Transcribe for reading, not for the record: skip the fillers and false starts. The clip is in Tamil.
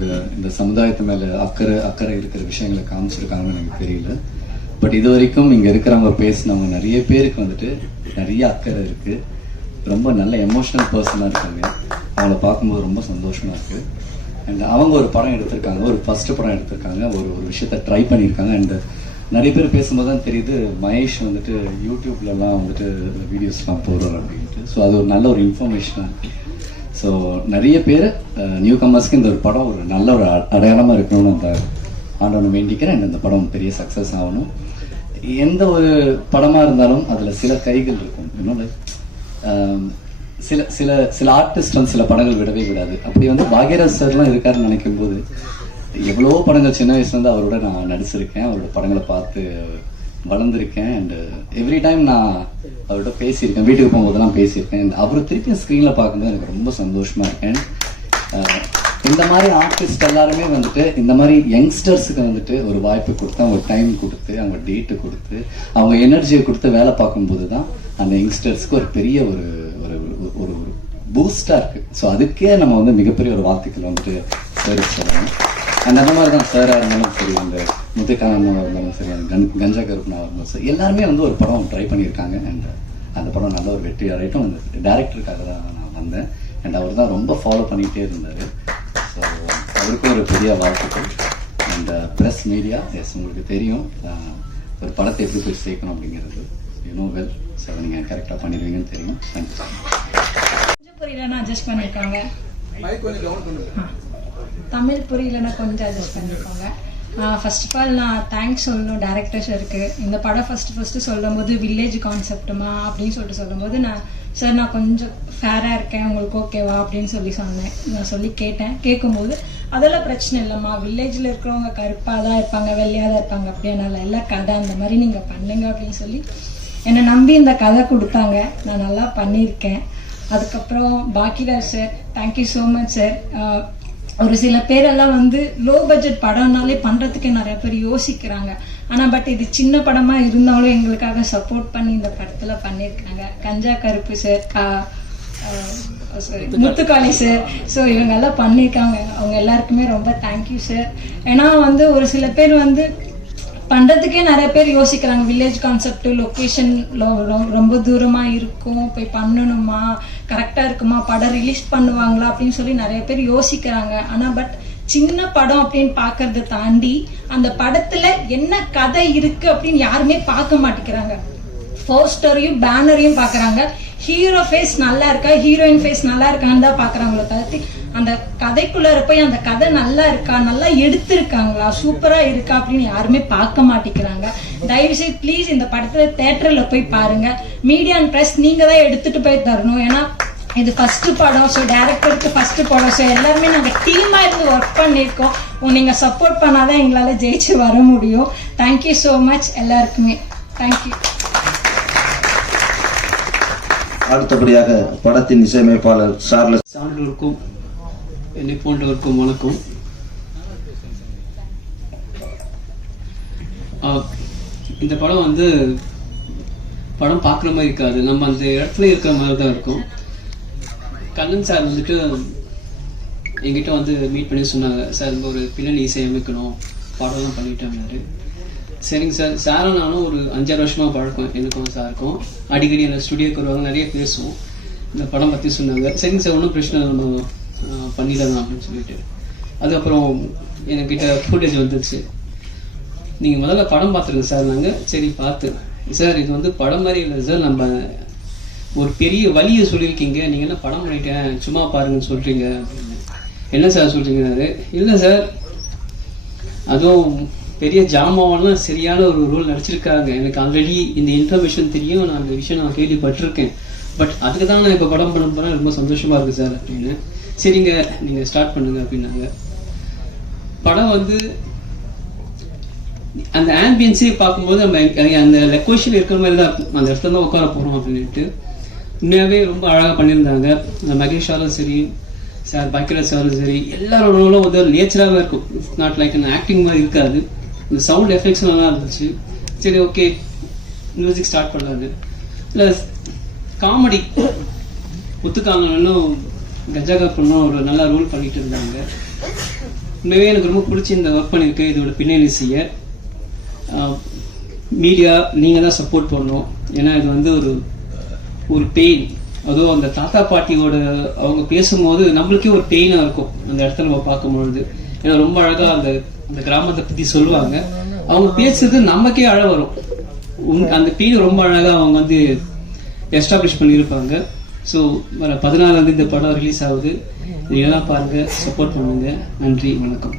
அவங்க இந்த சமுதாயத்து மேலே அக்கறை இருக்கிற விஷயங்களை காமிச்சிருக்காங்கன்னு எனக்கு தெரியல. பட் இது வரைக்கும் இங்கே இருக்கிறவங்க பேசினவங்க நிறைய பேருக்கு வந்துட்டு நிறைய அக்கறை இருக்குது. ரொம்ப நல்ல எமோஷ்னல் பர்சனாக இருக்காங்க. அவங்கள பார்க்கும்போது ரொம்ப சந்தோஷமாக இருக்குது. அண்ட் அவங்க ஒரு படம் எடுத்திருக்காங்க, ஒரு ஃபஸ்ட்டு படம் எடுத்திருக்காங்க, ஒரு விஷயத்த ட்ரை பண்ணியிருக்காங்க. அண்ட் நிறைய பேர் பேசும்போது தான் தெரியுது மகேஷ் வந்துட்டு யூடியூப்லலாம் வந்துட்டு வீடியோஸ்லாம் போடுறார் அப்படின்ட்டு. ஸோ அது ஒரு நல்ல ஒரு இன்ஃபர்மேஷனாக இருக்குது. ஸோ நிறைய பேர் நியூ கமர்ஸ்க்கு இந்த ஒரு படம் ஒரு நல்ல ஒரு அடையாளமாக இருக்கணும்னு அந்த ஆண்டவனை வேண்டிக்கிறேன். அண்ட் அந்த படம் பெரிய சக்ஸஸ் ஆகணும். எந்த ஒரு படமாக இருந்தாலும் அதில் சில கைகள் இருக்கும். இன்னொன்று சில சில சில ஆர்டிஸ்ட் வந்து சில படங்கள் விடவே விடாது. அப்படி வந்து பாக்யராஜ் சார்லாம் இருக்காருன்னு நினைக்கும் போது எவ்வளோ படங்கள் சின்ன வயசுலேருந்து அவரோட நான் நடிச்சிருக்கேன், அவரோட படங்களை பார்த்து வளர்ந்துருக்கேன். அண்ட் எவ்ரி டைம் நான் அவரோட பேசியிருக்கேன், வீட்டுக்கு போகும்போதெல்லாம் பேசியிருக்கேன். அவர் திருப்பி ஸ்க்ரீனில் பார்க்கும்போது எனக்கு ரொம்ப சந்தோஷமாக இருக்கேன். இந்த மாதிரி ஆர்டிஸ்ட் எல்லாருமே வந்துட்டு இந்த மாதிரி யங்ஸ்டர்ஸுக்கு வந்துட்டு ஒரு வாய்ப்பு கொடுத்து அவங்க டைம் கொடுத்து அவங்க டேட்டு கொடுத்து அவங்க எனர்ஜியை கொடுத்து வேலை பார்க்கும்போது தான் அந்த யங்ஸ்டர்ஸ்க்கு ஒரு பெரிய ஒரு ஒரு ஒரு பூஸ்டாக இருக்குது. ஸோ அதுக்கே நம்ம வந்து மிகப்பெரிய ஒரு வாழ்த்துக்கள் வந்துட்டு சார் சொல்லணும். அந்த மாதிரி தான் சாராக இருந்தாலும் சரி, அந்த முத்துக்கானமாக இருந்தாலும் சரி, அந்த கஞ்சா கருப்புனாக இருந்தாலும் சரி, எல்லாருமே வந்து ஒரு படம் ட்ரை பண்ணியிருக்காங்க. அண்ட் அந்த படம் நல்ல ஒரு வெற்றி அடையட்டும். அந்த டேரக்டருக்காக தான் நான் வந்தேன். அண்ட் அவர் தான் ரொம்ப ஃபாலோ பண்ணிகிட்டே இருந்தார். ஸோ அவருக்கும் ஒரு பெரிய வாழ்த்துக்கள். அண்ட் ப்ரெஸ் மீடியா, எஸ் உங்களுக்கு தெரியும் ஒரு படத்தை எப்படி போய் சேர்க்கணும் அப்படிங்கிறது வெல். ஸோ நீங்கள் கரெக்டாக பண்ணிடுவீங்கன்னு தெரியும். தேங்க்யூ. புரியலன்னா அட்ஜஸ்ட் பண்ணியிருக்காங்க, தமிழ் புரியலன்னா கொஞ்சம் அட்ஜஸ்ட் பண்ணியிருக்காங்க. ஃபர்ஸ்ட் ஆஃப் ஆல் நான் தேங்க்ஸ் சொல்லணும் டேரக்டர் சாருக்கு. இந்த படம் ஃபஸ்ட்டு சொல்லும் போது வில்லேஜ் கான்செப்டுமா அப்படின்னு சொல்லும்போது நான் கொஞ்சம் ஃபேராக இருக்கேன், உங்களுக்கு ஓகேவா அப்படின்னு சொன்னேன். நான் சொல்லி கேட்கும்போது அதெல்லாம் பிரச்சனை இல்லைம்மா, வில்லேஜில் இருக்கிறவங்க கருப்பாக தான் இருப்பாங்க, வெள்ளையாக தான் இருப்பாங்க, அப்படியே எல்லாம் கதை அந்த மாதிரி நீங்கள் பண்ணுங்க அப்படின்னு சொல்லி என்னை நம்பி இந்த கதை கொடுத்தாங்க. நான் நல்லா பண்ணியிருக்கேன். அதுக்கப்புறம் Bhagyaraj sir, thank you so much sir. ஒரு சில பேரெல்லாம் வந்து லோ பட்ஜெட் படம்னாலே பண்ணுறதுக்கு நிறைய பேர் யோசிக்கிறாங்க. ஆனால் பட் இது சின்ன படமாக இருந்தாலும் எங்களுக்காக சப்போர்ட் பண்ணி இந்த படத்தில் பண்ணியிருக்காங்க. கஞ்சா கருப்பு சார், முத்துக்காளி சார், ஸோ இவங்கெல்லாம் பண்ணியிருக்காங்க. அவங்க எல்லாருக்குமே ரொம்ப தேங்க்யூ சார். ஏன்னா வந்து ஒரு சில பேர் வந்து பண்ணுறதுக்கே நிறைய பேர் யோசிக்கிறாங்க. வில்லேஜ் கான்செப்ட், லொக்கேஷன் ரொம்ப தூரமாக இருக்கும், போய் பண்ணணுமா, கரெக்டாக இருக்குமா, படம் ரிலீஸ் பண்ணுவாங்களா அப்படின்னு சொல்லி நிறைய பேர் யோசிக்கிறாங்க. ஆனால் பட் சின்ன படம் அப்படின்னு பார்க்கறத தாண்டி அந்த படத்தில் என்ன கதை இருக்குது அப்படின்னு யாருமே பார்க்க மாட்டேங்கிறாங்க. போஸ்டரையும் பேனரையும் பார்க்குறாங்க. ஹீரோ ஃபேஸ் நல்லா இருக்கா, ஹீரோயின் ஃபேஸ் நல்லா இருக்கான்னு தான் பார்க்குறாங்களோ தவிர்த்து அந்த கதைக்குள்ளே போய் அந்த கதை நல்லா இருக்கா, நல்லா எடுத்திருக்காங்களா, சூப்பராக இருக்கா அப்படின்னு யாருமே பார்க்க மாட்டேங்கிறாங்க. தயவுசெய்து ப்ளீஸ் இந்த படத்தில் தேட்டரில் போய் பாருங்கள். மீடியா அண்ட் ப்ரெஸ் நீங்கள் தான் எடுத்துகிட்டு போய் தரணும். ஏன்னா இது ஃபஸ்ட்டு படம், ஸோ டேரக்டருக்கு ஃபஸ்ட்டு படம், ஸோ எல்லாருமே நாங்கள் டீமாக இருந்து ஒர்க் பண்ணியிருக்கோம். நீங்கள் சப்போர்ட் பண்ணாதான் எங்களால் ஜெயிச்சு வர முடியும். தேங்க்யூ ஸோ மச் எல்லாருக்குமே. தேங்க்யூ. அடுத்தபடியாக படத்தின் இசையமைப்பாளர் சார்லஸ். சான்றோருக்கும் என்னை போன்றவருக்கும் வணக்கம். இந்த படம் வந்து படம் பார்க்குற மாதிரி இருக்காது, நம்ம அந்த இடத்துல இருக்கிற மாதிரி தான் இருக்கும். கண்ணன் சார் வந்துட்டு என்கிட்ட வந்து மீட் பண்ணி சொன்னாங்க, சார் இந்த ஒரு பின்னணி இசை அமைக்கணும், படம்லாம் பண்ணிட்டேன்னாரு. சரிங்க சார். சாரும் நானும் ஒரு 5-6 வருஷமாக பழக்கம் எனக்கும் சாருக்கும். அடிக்கடி அந்த ஸ்டுடியோக்கு வருவாங்க, நிறைய பேசுவோம். இந்த படம் பற்றி சொன்னாங்க. சரிங்க சார், ஒன்றும் பிரச்சனை நம்ம பண்ணிடலாம் அப்படின்னு சொல்லிட்டு அதுக்கப்புறம் என்கிட்ட ஃபுட்டேஜ் வந்துச்சு. நீங்கள் முதல்ல படம் பார்த்துருங்க சார். நாங்கள் சரி பார்த்து, சார் இது வந்து படம் மாதிரி இல்லை சார், நம்ம ஒரு பெரிய வழியை சொல்லியிருக்கீங்க, நீங்கள் என்ன படம் பண்ணிட்டேன் சும்மா பாருங்கன்னு சொல்கிறீங்க அப்படின்னு. என்ன சார் சொல்கிறீங்கன்னாரு. இல்லை சார், அதுவும் பெரிய ஜாமாவெல்லாம் சரியான ஒரு ரோல் நடிச்சிருக்காங்க, எனக்கு ஆல்ரெடி இந்த இன்ஃபர்மேஷன் தெரியும், நான் அந்த விஷயம் நான் கேள்விப்பட்டிருக்கேன், பட் அதுக்கு தான் நான் இப்போ படம் பண்ண போகிறேன், ரொம்ப சந்தோஷமாக இருக்குது சார் அப்படின்னு. சரிங்க நீங்கள் ஸ்டார்ட் பண்ணுங்க அப்படின்னாங்க. படம் வந்து அந்த ஆம்பியன்ஸே பார்க்கும்போது நம்ம அந்த லொக்கேஷன் இருக்கிற மாதிரி தான் அந்த இடத்துல தான் உட்கார போகிறோம் அப்படின்ட்டு உண்மையாகவே ரொம்ப அழகாக பண்ணியிருந்தாங்க. மகேஷ் சாரும் சரி, சார் பாக்கியராஜ் சாரும் சரி, எல்லாரோட ரோலும் வந்து நேச்சராகவே இருக்கும். நாட் லைக் அந்த ஆக்டிங் மாதிரி இருக்காது. இந்த சவுண்ட் எஃபெக்ட்ஸ் நல்லா இருந்துச்சு. சரி ஓகே மியூசிக் ஸ்டார்ட் பண்ணாரு. இல்லை காமெடி முத்துக்கானனும் கஜா கப்பனும் ஒரு நல்லா ரோல் பண்ணிட்டு இருந்தாங்க. உண்மையாகவே எனக்கு ரொம்ப பிடிச்சி இந்த ஒர்க் பண்ணியிருக்கேன். இதோட பின்னணி செய்ய மீடியா நீங்கள் தான் சப்போர்ட் பண்ணணும். ஏன்னா இது வந்து ஒரு பெயின். அதுவும் அந்த தாத்தா பாட்டியோட அவங்க பேசும்போது நம்மளுக்கே ஒரு பெயினாக இருக்கும் அந்த இடத்துல நம்ம பார்க்கும்பொழுது. ஏன்னா ரொம்ப அழகாக அந்த கிராமத்தை பற்றி சொல்லுவாங்க. அவங்க பேசுறது நமக்கே அழ வரும். அந்த பெயின் ரொம்ப அழகாக அவங்க வந்து எஸ்டாப்ளிஷ் பண்ணியிருப்பாங்க. ஸோ வர 14ஆம் தேதி இந்த படம் ரிலீஸ் ஆகுது. இதெல்லாம் பாருங்கள், சப்போர்ட் பண்ணுங்க. நன்றி, வணக்கம்.